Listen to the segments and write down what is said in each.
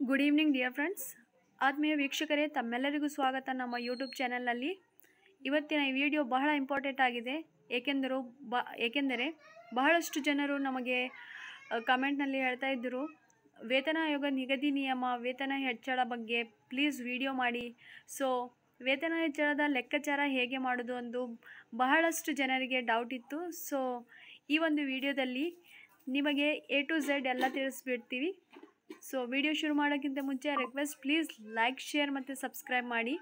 Good evening dear friends. ಆತ್ಮೀಯ ವೀಕ್ಷಕರೇ, ತಮ್ಮೆಲ್ಲರಿಗೂ ಸ್ವಾಗತ ನಮ್ಮ ಯೂಟ್ಯೂಬ್ ಚಾನಲ್ನಲ್ಲಿ. ಇವತ್ತಿನ ಈ ವಿಡಿಯೋ ಬಹಳ ಇಂಪಾರ್ಟೆಂಟ್ ಆಗಿದೆ. ಏಕೆಂದರೆ ಬಹಳಷ್ಟು ಜನರು ನಮಗೆ ಕಮೆಂಟ್ನಲ್ಲಿ ಹೇಳ್ತಾ ಇದ್ದರು, ವೇತನ ಆಯೋಗ ನಿಗದಿ ನಿಯಮ ವೇತನ ಹೆಚ್ಚಳ ಬಗ್ಗೆ ಪ್ಲೀಸ್ ವಿಡಿಯೋ ಮಾಡಿ. ಸೊ ವೇತನ ಹೆಚ್ಚಳದ ಲೆಕ್ಕಾಚಾರ ಹೇಗೆ ಮಾಡೋದು ಎಂದು ಬಹಳಷ್ಟು ಜನರಿಗೆ ಡೌಟ್ ಇತ್ತು. ಸೊ ಈ ಒಂದು ವಿಡಿಯೋದಲ್ಲಿ ನಿಮಗೆ A to Z ಎಲ್ಲ ತಿಳಿಸ್ಬಿಡ್ತೀವಿ. ಸೊ ವಿಡಿಯೋ ಶುರು ಮಾಡೋಕ್ಕಿಂತ ಮುಂಚೆ ರಿಕ್ವೆಸ್ಟ್, ಪ್ಲೀಸ್ ಲೈಕ್, ಶೇರ್ ಮತ್ತು ಸಬ್ಸ್ಕ್ರೈಬ್ ಮಾಡಿ.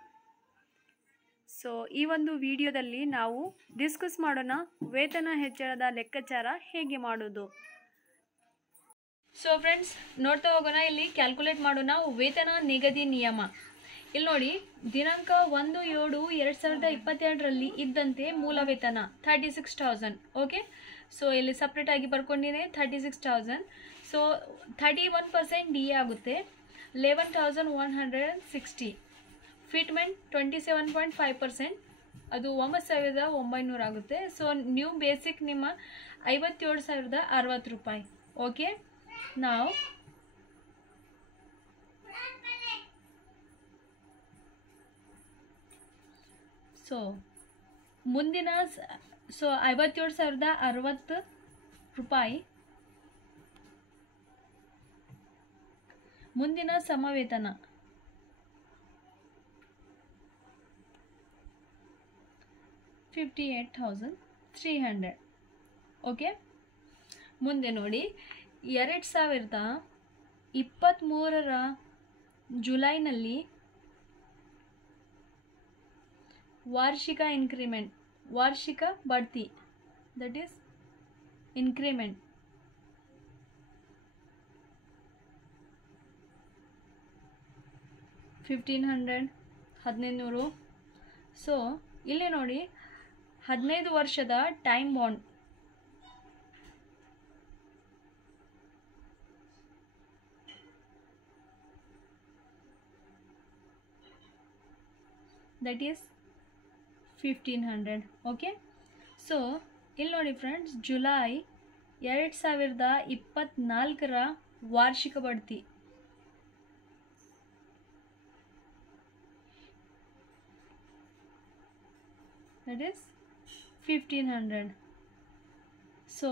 ಸೊ ಈ ಒಂದು ವಿಡಿಯೋದಲ್ಲಿ ನಾವು ಡಿಸ್ಕಸ್ ಮಾಡೋಣ ವೇತನ ಹೆಚ್ಚಳದ ಲೆಕ್ಕಾಚಾರ ಹೇಗೆ ಮಾಡೋದು. ಸೊ ಫ್ರೆಂಡ್ಸ್, ನೋಡ್ತಾ ಹೋಗೋಣ. ಇಲ್ಲಿ ಕ್ಯಾಲ್ಕುಲೇಟ್ ಮಾಡೋಣ ವೇತನ ನಿಗದಿ ನಿಯಮ. ಇಲ್ಲಿ ನೋಡಿ, ದಿನಾಂಕ 1/7/2022 ಇದ್ದಂತೆ ಮೂಲ ವೇತನ 36,000. ಓಕೆ, ಸೊ ಇಲ್ಲಿ ಸಪ್ರೇಟ್ ಆಗಿ ಬರ್ಕೊಂಡಿದೆ 36,000. ಸೊ 31% DA ಆಗುತ್ತೆ, 11,160. ಫಿಟ್ಮೆಂಟ್ 27.5%, ಅದು 9,900 ಆಗುತ್ತೆ. ಸೊ ನ್ಯೂ ಬೇಸಿಕ್ ನಿಮ್ಮ 57,060 ರೂಪಾಯಿ. ಓಕೆ, ನಾವು ಸೊ ಮುಂದಿನ 57,060 ರೂಪಾಯಿ ಮುಂದಿನ ಸಮವೇತನ 58,300. ಓಕೆ, ಮುಂದೆ ನೋಡಿ, 2023 ಜುಲೈನಲ್ಲಿ ವಾರ್ಷಿಕ ಇನ್ಕ್ರಿಮೆಂಟ್, ವಾರ್ಷಿಕ ಬಡ್ತಿ, ದಟ್ ಈಸ್ ಇನ್ಕ್ರಿಮೆಂಟ್, $1,500. ಸೊ ಇಲ್ಲಿ ನೋಡಿ, 15 ವರ್ಷದ time bond, that is 1,500. Okay, so ಇಲ್ಲಿ ನೋಡಿ ಫ್ರೆಂಡ್ಸ್, ಜುಲೈ 2024 ವಾರ್ಷಿಕ ಬಡ್ತಿ ದಟ್ ಈಸ್ 1,500. ಸೊ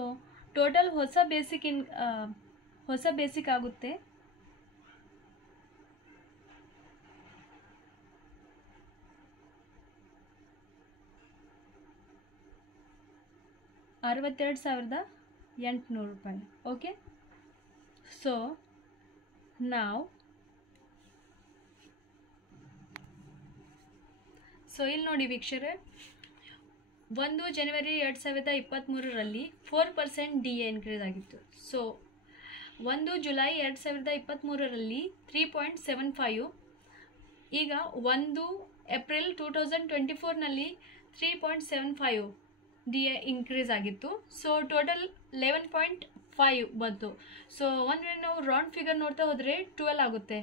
ಟೋಟಲ್ ಹೊಸ ಬೇಸಿಕ್ ಆಗುತ್ತೆ $62,800. ಓಕೆ, ಸೊ ನಾವು ಇಲ್ಲಿ ನೋಡಿ ವೀಕ್ಷಕರೇ, 1 ಜನವರಿ 2023 4% DA ಇನ್ಕ್ರೀಸ್ ಆಗಿತ್ತು. ಸೊ 1 ಜುಲೈ 2023 3.75, ಈಗ 1 ಏಪ್ರಿಲ್ 2024 3.75 DA ಇನ್ಕ್ರೀಸ್ ಆಗಿತ್ತು. ಸೊ ಟೋಟಲ್ 11.5 ಬಂತು. ಸೊ ಅಂದರೆ ನಾವು ರೌಂಡ್ ಫಿಗರ್ ನೋಡ್ತಾ ಹೋದರೆ 12 ಆಗುತ್ತೆ.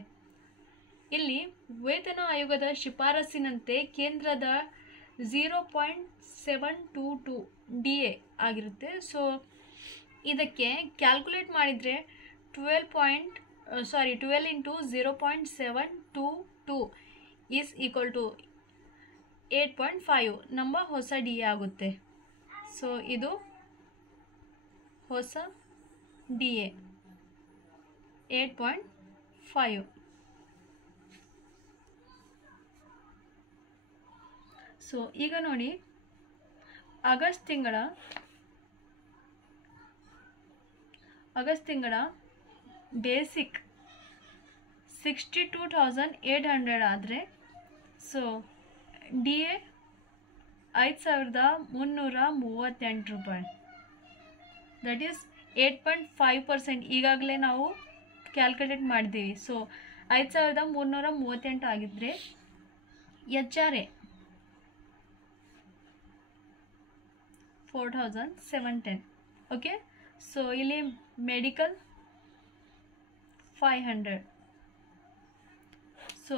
ಇಲ್ಲಿ ವೇತನ ಆಯೋಗದ ಶಿಫಾರಸಿನಂತೆ ಕೇಂದ್ರದ 0.722 DA ಆಗಿರುತ್ತೆ. ಸೊ ಇದಕ್ಕೆ ಕ್ಯಾಲ್ಕುಲೇಟ್ ಮಾಡಿದರೆ 12 ಇಂಟು 0.722 ಈಸ್ ಈಕ್ವಲ್ ಟು 8.5 ನಮ್ಮ ಹೊಸ DA ಆಗುತ್ತೆ. ಸೊ ಇದು ಹೊಸ DA 8.5. ಸೊ ಈಗ ನೋಡಿ, ಆಗಸ್ಟ್ ತಿಂಗಳ ಬೇಸಿಕ್ 62,800 ಆದರೆ, ಸೊ DA 5,338 ರೂಪಾಯಿ, ದಟ್ ಈಸ್ 8.5%. ಈಗಾಗಲೇ ನಾವು ಕ್ಯಾಲ್ಕುಲೇಟ್ ಮಾಡಿದ್ದೀವಿ. ಸೊ 5,338 ಆಗಿದ್ದರೆ HRA 4,710. ಓಕೆ, ಸೊ ಇಲ್ಲಿ ಮೆಡಿಕಲ್ 500. ಸೊ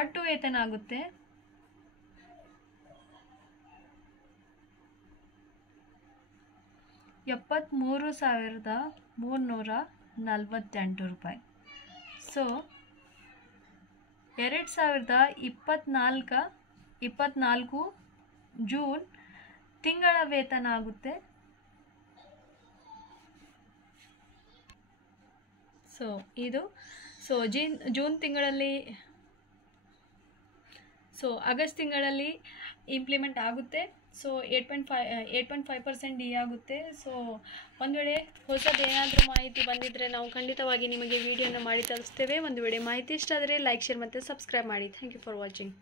ಒಟ್ಟು ವೇತನ ಆಗುತ್ತೆ $73,348 ರೂಪಾಯಿ. ಸೊ 2024 ಜೂನ್ ತಿಂಗಳ ವೇತನ ಆಗುತ್ತೆ. ಸೊ ಇದು ಜೂನ್ ತಿಂಗಳಲ್ಲಿ ಆಗಸ್ಟ್ ತಿಂಗಳಲ್ಲಿ ಇಂಪ್ಲಿಮೆಂಟ್ ಆಗುತ್ತೆ. ಸೊ 8.5% ಡಿ ಆಗುತ್ತೆ. ಸೊ ಒಂದು ವೇಳೆ ಹೊಸದು ಏನಾದರೂ ಮಾಹಿತಿ ಬಂದಿದ್ದರೆ ನಾವು ಖಂಡಿತವಾಗಿ ನಿಮಗೆ ವಿಡಿಯೋನ ಮಾಡಿ ತರಿಸ್ತೇವೆ. ಒಂದು ವೇಳೆ ಮಾಹಿತಿ ಇಷ್ಟ ಆದರೆ ಲೈಕ್, ಶೇರ್ ಮತ್ತು ಸಬ್ಸ್ಕ್ರೈಬ್ ಮಾಡಿ. Thank you for watching.